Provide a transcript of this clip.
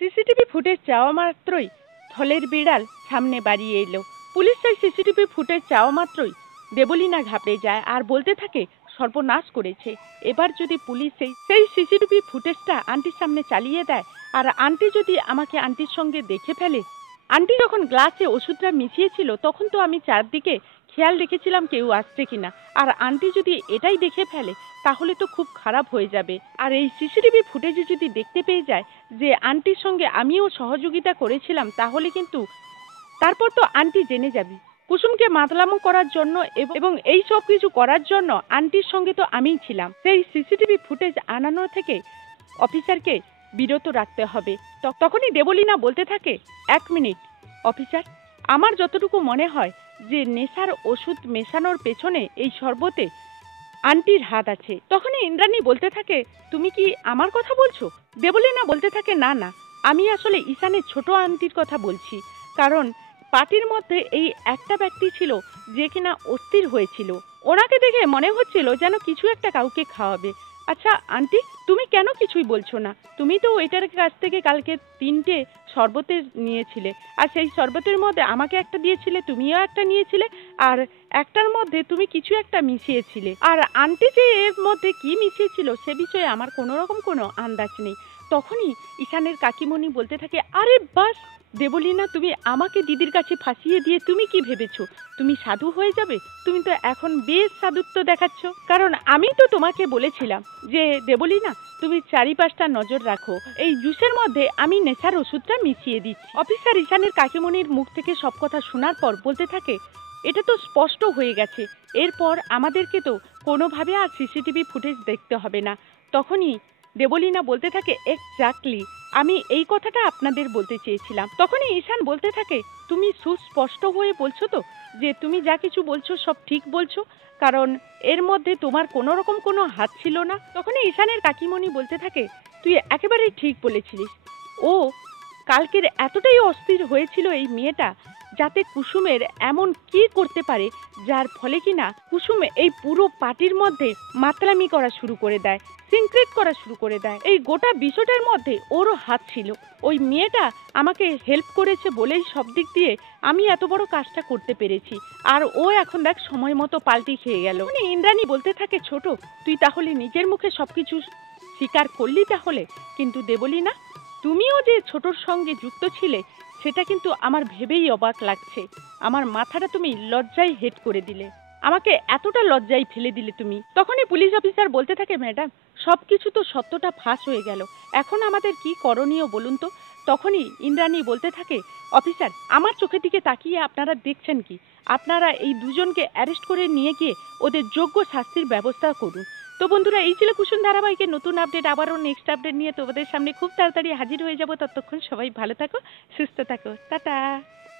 CCTV footage চাওয়া মাত্রই থলের বিড়াল সামনে বাড়িয়ে এলো। পুলিশ সেই সিসিটিভি ফুটেজ চাওয়া মাত্রই দেবলীনা ঘাবড়ে যায় আর বলতে থাকে সর্বনাশ করেছে। এবার যদি পুলিশ সেই সিসিটিভি ফুটেজটা আন্টির সামনে চালিয়ে দেয় আর আন্টি যদি আমাকে আন্টির সঙ্গে দেখে ফেলে। আন্টি যখন গ্লাসে ওষুধটা মিশিয়েছিল তখন তো আমি চারদিকে খেয়াল রেখেছিলাম কেউ আসছে কিনা, আর আন্টি যদি এটাই দেখে ফেলে তাহলে তো খুব খারাপ হয়ে যাবে। আর এই সিসিটিভি ফুটেজে যদি দেখতে পেয়ে যায় যে আন্টির সঙ্গে আমিও সহযোগিতা করেছিলাম তাহলে কিন্তু তারপর তো আন্টি জেনে যাবে। কুসুমকে মাতলামো করার জন্য এবং এই সব কিছু করার জন্য আন্টির সঙ্গে তো আমিই ছিলাম। সেই সিসিটিভি ফুটেজ আনানো থেকে অফিসারকে বিরত রাখতে হবে। তখনই দেবলীনা বলতে থাকে, 1 মিনিট অফিসার, আমার যতটুকু মনে হয় যে নেশার ওষুধ মেশানোর পেছনে এই শরবতে আন্টির হাত আছে। তখনই ইন্দ্রাণী বলতে থাকে, তুমি কি আমার কথা বলছো? দেবলীনা বলতে থাকে, না না, আমি আসলে ঈশানের ছোট আন্টির কথা বলছি। কারণ পার্টির মধ্যে এই একটা ব্যক্তি ছিল যে কিনা অস্থির হয়েছিল। ওনাকে দেখে মনে হচ্ছিল যেন কিছু একটা কাউকে খাওয়াবে। আচ্ছা আন্টি, তুমি কেন কিছুই বলছো না? তুমি তো এটার কাছ থেকে কালকে 3টে শরবতের নিয়েছিলে, আর সেই শরবতের মধ্যে আমাকে একটা দিয়েছিলে, তুমিও একটা নিয়েছিলে, আর একটার মধ্যে তুমি কিছু একটা মিশিয়েছিলে। আর আন্টি যে এর মধ্যে কি মিশিয়েছিল সে বিষয়ে আমার কোনো রকম কোনো আন্দাজ নেই। তখনই ঈশানের কাকিমণি বলতে থাকে, আরে বাস দেবলীনা, তুমি আমাকে দিদির কাছে ফাঁসিয়ে দিয়ে তুমি কি ভেবেছো তুমি সাধু হয়ে যাবে? তুমি তো এখন বেশ সাধুত্ব দেখাচ্ছ। কারণ আমি তো তোমাকে বলেছিলাম যে দেবলীনা তুমি চারিপাশটা নজর রাখো, এই জুসের মধ্যে আমি নেশার ওষুধটা মিশিয়ে দিচ্ছি। অফিসার ঈশানের কাকিমণির মুখ থেকে সব কথা শোনার পর বলতে থাকে, এটা তো স্পষ্ট হয়ে গেছে, এরপর আমাদেরকে তো কোনোভাবে আর সিসিটিভি ফুটেজ দেখতে হবে না। তখনই দেবলীনা বলতে থাকে, এক্স্যাক্টলি, আমি এই কথাটা আপনাদের বলতে চেয়েছিলাম। তখনই ঈশান বলতে থাকে, তুমি সুস্পষ্ট হয়ে বলছো তো যে তুমি যা কিছু বলছো সব ঠিক বলছো, কারণ এর মধ্যে তোমার কোনো রকম কোনো হাত ছিল না। তখনই ঈশানের কাকিমণি বলতে থাকে, তুই একেবারেই ঠিক বলেছিলিস। ও কালকের এতটাই অস্থির হয়েছিল এই মেয়েটা, যাতে কুসুমের এমন কি করতে পারে যার ফলে কিনা কুসুম এই পুরো পার্টির মধ্যে মাতলামি করা শুরু করে দেয়, সিনক্রেট করা শুরু করে দেয়। এই গোটা বিষয়টার মধ্যে ওরও হাত ছিল। ওই মেয়েটা আমাকে হেল্প করেছে বলেই সব দিক দিয়ে আমি এত বড় কাজটা করতে পেরেছি, আর ও এখন দেখ সময় মতো পাল্টি খেয়ে গেল। ইন্দ্রাণী বলতে থাকে, ছোট, তুই তাহলে নিজের মুখে সবকিছু স্বীকার করলি তাহলে? কিন্তু দেবলীনা, তুমিও যে ছোটর সঙ্গে যুক্ত ছিলে সেটা কিন্তু আমার ভেবেই অবাক লাগছে। আমার মাথাটা তুমি লজ্জায় হেড করে দিলে, আমাকে এতটা লজ্জায় ফেলে দিলে তুমি। তখনই পুলিশ অফিসার বলতে থাকে, ম্যাডাম, সবকিছু তো সত্যটা ফাঁস হয়ে গেল, এখন আমাদের কি করণীয় বলুন তো? তখনই ইন্দ্রাণী বলতে থাকে, অফিসার, আমার চোখের দিকে তাকিয়ে আপনারা দেখছেন কি? আপনারা এই দুজনকে অ্যারেস্ট করে নিয়ে গিয়ে ওদের যোগ্য শাস্তির ব্যবস্থা করুন। তো বন্ধুরা, এই ছিল কুসুম ধারাবাহিকের নতুন আপডেট। আবারও নেক্সট আপডেট নিয়ে তোমাদের সামনে খুব তাড়াতাড়ি হাজির হয়ে যাব। ততক্ষণ সবাই ভালো থাকো, সুস্থ থাকো, টাটা।